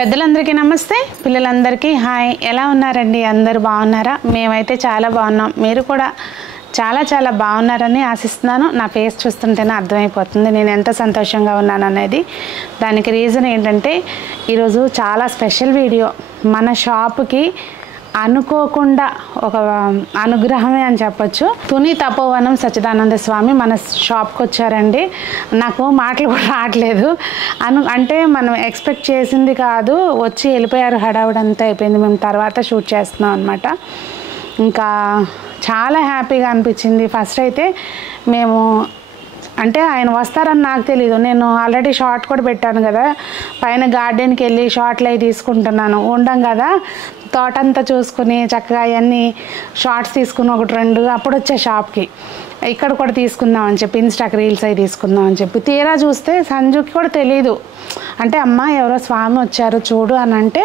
పెద్దలందరికీ నమస్తే, పిల్లలందరికీ హాయ్. ఎలా ఉన్నారండి? అందరూ బాగున్నారా? మేమైతే చాలా బాగున్నాం. మీరు కూడా చాలా చాలా బాగున్నారని ఆశిస్తున్నాను. నా ఫేస్ చూస్తుంటేనే అర్థమైపోతుంది నేను ఎంత సంతోషంగా ఉన్నాను అనేది. దానికి రీజన్ ఏంటంటే ఈరోజు చాలా స్పెషల్ వీడియో. మన షాపుకి అనుకోకుండా ఒక అనుగ్రహమే అని చెప్పొచ్చు. తుని తపోవనం సచ్చిదానంద స్వామి మన షాప్కి వచ్చారండి. నాకు మాటలు కూడా రావట్లేదు. అంటే మనం ఎక్స్పెక్ట్ చేసింది కాదు, వచ్చి వెళ్ళిపోయారు. హడావుడంతా అయిపోయింది. మేము తర్వాత షూట్ చేస్తున్నాం అనమాట. ఇంకా చాలా హ్యాపీగా అనిపించింది. ఫస్ట్ అయితే మేము అంటే ఆయన వస్తారని నాకు తెలీదు. నేను ఆల్రెడీ షార్ట్ కూడా పెట్టాను కదా, పైన గార్డెన్కి వెళ్ళి షార్ట్లు అవి తీసుకుంటున్నాను. ఉండం కదా, తోటంతా చూసుకుని చక్కగా అవన్నీ షార్ట్స్ తీసుకుని ఒకటి రెండు అప్పుడు వచ్చే షాప్కి ఇక్కడ కూడా తీసుకుందాం అని చెప్పి ఇన్స్టాకి రీల్స్ అవి తీసుకుందాం అని చెప్పి తీరా చూస్తే సంజుకి కూడా తెలీదు. అంటే అమ్మ ఎవరో స్వామి వచ్చారు చూడు అని అంటే,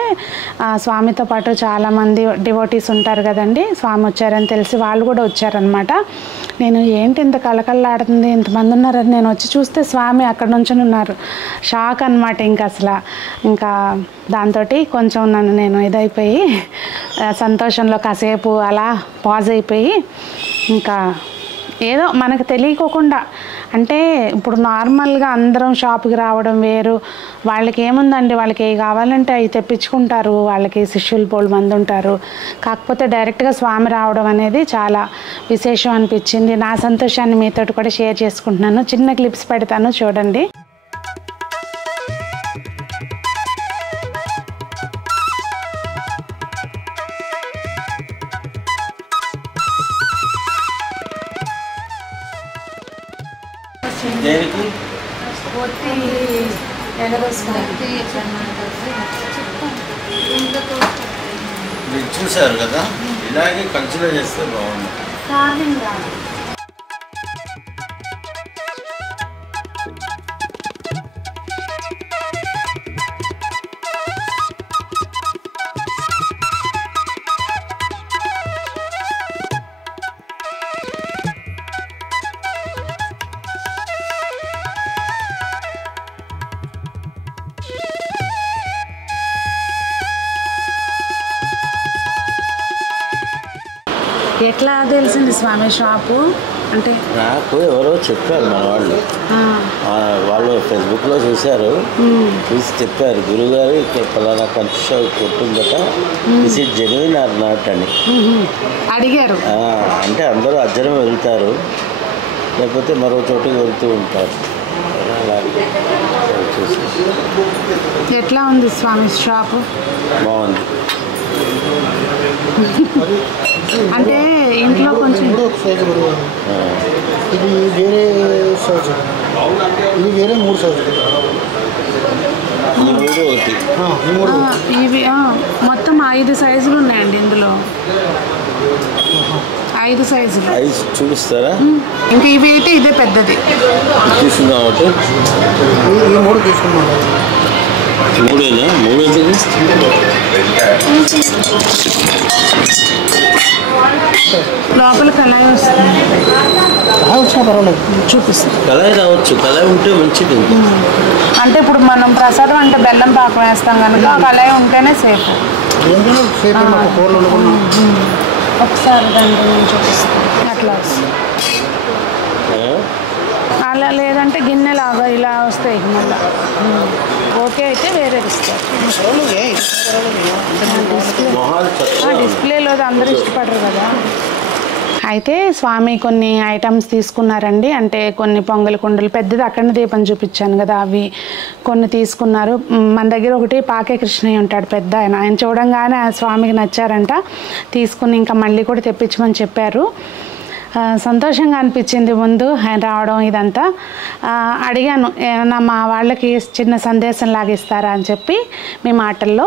స్వామితో పాటు చాలామంది డివోటీస్ ఉంటారు కదండి, స్వామి వచ్చారని తెలిసి వాళ్ళు కూడా వచ్చారనమాట. నేను ఏంటి ఇంత కలకల్లాడుతుంది, ఇంతమంది ఉన్నారని నేను వచ్చి చూస్తే స్వామి అక్కడ నుంచి ఉన్నారు. షాక్ అనమాట. ఇంకా దాంతో కొంచెం నేను ఇదైపోయి సంతోషంలో కాసేపు అలా పాజ్ అయిపోయి, ఇంకా ఏదో మనకు తెలియకోకుండా అంటే ఇప్పుడు నార్మల్గా అందరం షాప్కి రావడం వేరు. వాళ్ళకి ఏముందండి, వాళ్ళకి ఏ కావాలంటే అవి తెప్పించుకుంటారు. వాళ్ళకి శిష్యులు పోలు మంది ఉంటారు. కాకపోతే డైరెక్ట్గా స్వామి రావడం అనేది చాలా విశేషం అనిపించింది. నా సంతోషాన్ని మీతో కూడా షేర్ చేసుకుంటున్నాను. చిన్న క్లిప్స్ పెడతాను చూడండి. మీరు చూశారు కదా, ఇలాగే కన్సిడర్ చేస్తే బాగుంది. ఎట్లా తెలిసింది స్వామి షాపు అంటే? నాకు ఎవరో చెప్పారు మన వాళ్ళు ఫేస్బుక్లో చూశారు, చూసి చెప్పారు గురుగారు ఇక్కడ పలానా కంచి షాప్ కొట్టిందట, is it genuine or not అని అడిగారు. అంటే అందరూ అజ్జరం వెళ్తారు, లేకపోతే మరో చోటుకి వెళ్తూ ఉంటారు. ఎట్లా ఉంది స్వామి షాపు? బాగుంది. అంటే ఇంట్లో కొంచెం ఇది వేరే సైజు, ఇది వేరే 3 సైజులు. ఇవి మొత్తం 5 సైజులు ఉన్నాయండి ఇందులో. 5 సైజులు చూపిస్తారా? ఇంకా ఇవి అయితే ఇదే పెద్దది తీసుకుందాం. ఒకటి ఈ 3 తీసుకున్నాం. 3 లోపల కళాయి వస్తుంది. వచ్చినా పర్వాలేదు, చూపిస్తుంది. కళాయి రావచ్చు, కళాయి ఉంటే మంచిది. అంటే ఇప్పుడు మనం ప్రసాదం అంటే బెల్లం పాకం వేస్తాం కనుక కళాయి ఉంటేనే సేఫ్. ఒకసారి దాంట్లో నేను చూపిస్తాను. అట్లా వస్తుంది. అలా లేదంటే గిన్నెలాగా ఇలా వస్తాయి మళ్ళీ. ఓకే అయితే వేరే ఇస్తారు. డిస్ప్లేలో అందరూ ఇష్టపడరు కదా. అయితే స్వామి కొన్ని ఐటమ్స్ తీసుకున్నారండి. అంటే కొన్ని పొంగలి కుండలు, పెద్దది అఖండ దీపం చూపించాను కదా, అవి కొన్ని తీసుకున్నారు. మన దగ్గర ఒకటి పాకే కృష్ణయ్య ఉంటాడు పెద్ద ఆయన చూడంగానే ఆ స్వామికి నచ్చారంట, తీసుకుని ఇంకా మళ్ళీ కూడా తెప్పించమని చెప్పారు. సంతోషంగా అనిపించింది ముందు ఆయన రావడం. ఇదంతా అడిగాను, ఏమన్నా మా వాళ్ళకి చిన్న సందేశం లాగా ఇస్తారా అని చెప్పి మీ మాటల్లో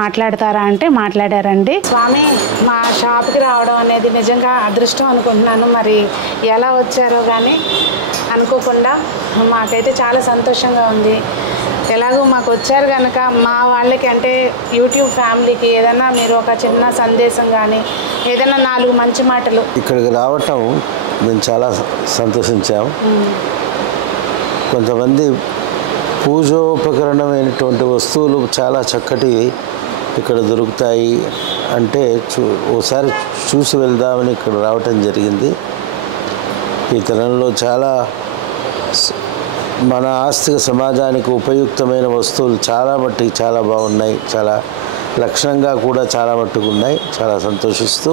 మాట్లాడతారా అంటే మాట్లాడారండి. స్వామి మా షాప్కి రావడం అనేది నిజంగా అదృష్టం అనుకుంటున్నాను. మరి ఎలా వచ్చారో కానీ అనుకోకుండా మాకైతే చాలా సంతోషంగా ఉంది. ఎలాగో మాకు వచ్చారు కనుక మా వాళ్ళకి అంటే యూట్యూబ్ ఫ్యామిలీకి ఏదైనా మీరు ఒక చిన్న సందేశం కానీ ఏదైనా 4 మంచి మాటలు. ఇక్కడికి రావటం మేము చాలా సంతోషించాము. కొంతమంది పూజోపకరణమైనటువంటి వస్తువులు చాలా చక్కటి ఇక్కడ దొరుకుతాయి. అంటే ఓసారి చూసి వెళ్దామని ఇక్కడ రావటం జరిగింది. ఈ తరంలో చాలా మన ఆస్తిక సమాజానికి ఉపయుక్తమైన వస్తువులు చాలా బాగున్నాయి. చాలా లక్షణంగా కూడా చాలా మట్టుకు ఉన్నాయి. చాలా సంతోషిస్తూ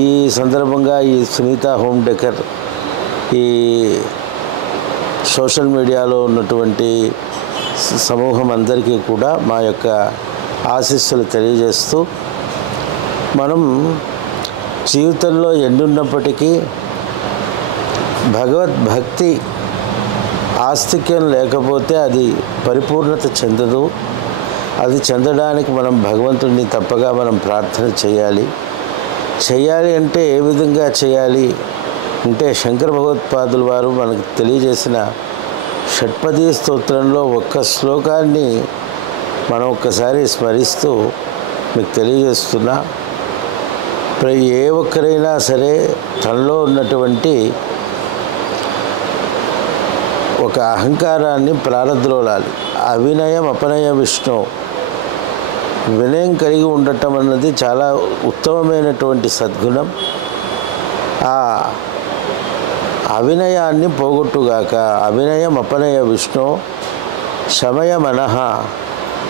ఈ సందర్భంగా ఈ సునీత హోమ్ డెకర్ ఈ సోషల్ మీడియాలో ఉన్నటువంటి సమూహం అందరికీ కూడా మా యొక్క ఆశీస్సులు తెలియజేస్తూ, మనం జీవితంలో ఎన్నున్నప్పటికీ భగవద్భక్తి ఆస్తిక్యం లేకపోతే అది పరిపూర్ణత చెందదు. అది చెందడానికి మనం భగవంతుడిని తప్పగా మనం ప్రార్థన చేయాలి. అంటే ఏ విధంగా చేయాలి అంటే శంకర భగవత్పాదుల వారు మనకు తెలియజేసిన షట్పదీ స్తోత్రంలో ఒక్క శ్లోకాన్ని మనం ఒక్కసారి స్మరిస్తూ మీకు తెలియజేస్తున్నా. ఏ ఒక్కరైనా సరే తనలో ఉన్నటువంటి ఒక అహంకారాన్ని ప్రారద్రోలాలి. అవినయం అపనయ విష్ణు, వినయం కలిగి ఉండటం అన్నది చాలా ఉత్తమమైనటువంటి సద్గుణం. ఆ అవినయాన్ని పోగొట్టుగాక. అవినయం అపనయ విష్ణు, శమయ మనః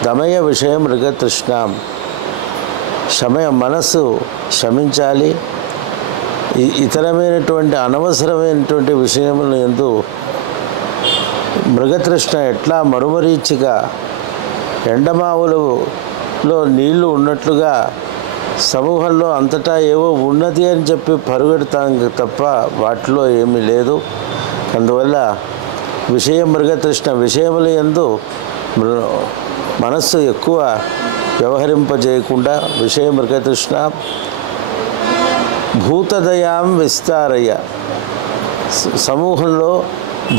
దమయ విషయం మృగతృష్ణాం. మనస్సు శమించాలి. ఇతరమైనటువంటి అనవసరమైనటువంటి విషయముల యందు మృగతృష్ణ ఎట్లా మరుమరీచిగా ఎండమావులలో నీళ్లు ఉన్నట్లుగా సమూహంలో అంతటా ఏవో ఉన్నది అని చెప్పి పరుగెడతాం తప్ప వాటిలో ఏమీ లేదు. అందువల్ల మృగతృష్ణ విషయముల యందు మనస్సు ఎక్కువ వ్యవహరింపజేయకుండా మృగతృష్ణ భూతదయాం విస్తారయ, సమూహంలో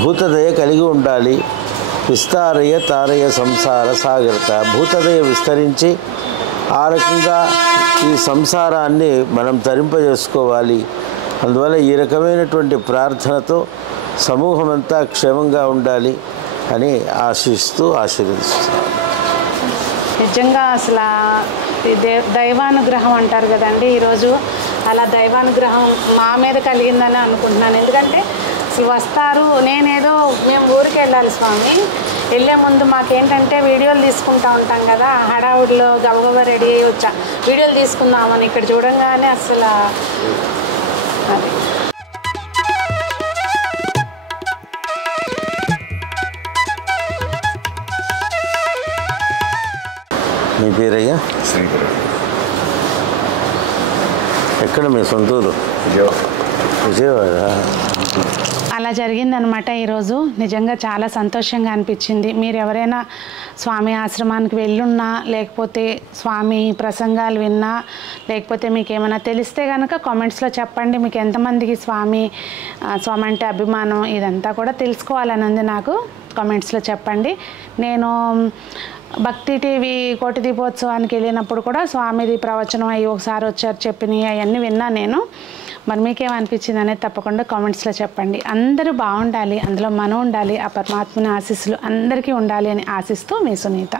భూతదయ కలిగి ఉండాలి. విస్తారయ తారయ సంసార సాగరత, భూతదయ విస్తరించి ఆ రకంగా ఈ సంసారాన్ని మనం తరింపజేసుకోవాలి. అందువల్ల ఈ రకమైనటువంటి ప్రార్థనతో సమూహం అంతా క్షేమంగా ఉండాలి అని ఆశీర్వదిస్తున్నాను. నిజంగా అసలు దైవానుగ్రహం అంటారు కదండి. ఈరోజు అలా దైవానుగ్రహం మా మీద కలిగిందని అనుకుంటున్నాను. ఎందుకంటే అసలు వస్తారు, మేము ఊరికి వెళ్ళాలి స్వామి. వెళ్ళే ముందు మాకేంటంటే వీడియోలు తీసుకుంటూ ఉంటాం కదా, హడావుడిలో గబగబా రెడీ అయ్యి వచ్చా వీడియోలు తీసుకుందామని. ఇక్కడ చూడంగానే అసలు అది మీ పేరయ్యా? ఎక్కడ మీ సొంతూరు? విజయవాడ. అలా జరిగిందనమాట ఈరోజు. నిజంగా చాలా సంతోషంగా అనిపించింది. మీరు ఎవరైనా స్వామి ఆశ్రమానికి వెళ్ళున్నా, లేకపోతే స్వామి ప్రసంగాలు విన్నా, లేకపోతే మీకు ఏమైనా తెలిస్తే కనుక కామెంట్స్లో చెప్పండి. మీకు ఎంతమందికి స్వామి అంటే అభిమానం, ఇదంతా కూడా తెలుసుకోవాలని ఉంది నాకు. కామెంట్స్లో చెప్పండి. నేను భక్తి టీవీ కోటి దీపోత్సవానికి వెళ్ళినప్పుడు కూడా స్వామిది ప్రవచనం అయ్యి ఒకసారి వచ్చారు చెప్పినవి అవన్నీ విన్నాను నేను. మరి మీకేమనిపించింది అనేది తప్పకుండా కామెంట్స్లో చెప్పండి. అందరూ బాగుండాలి, అందులో మనం ఉండాలి. ఆ పరమాత్మని ఆశీస్సులు అందరికీ ఉండాలి అని ఆశిస్తూ మీ సునీత.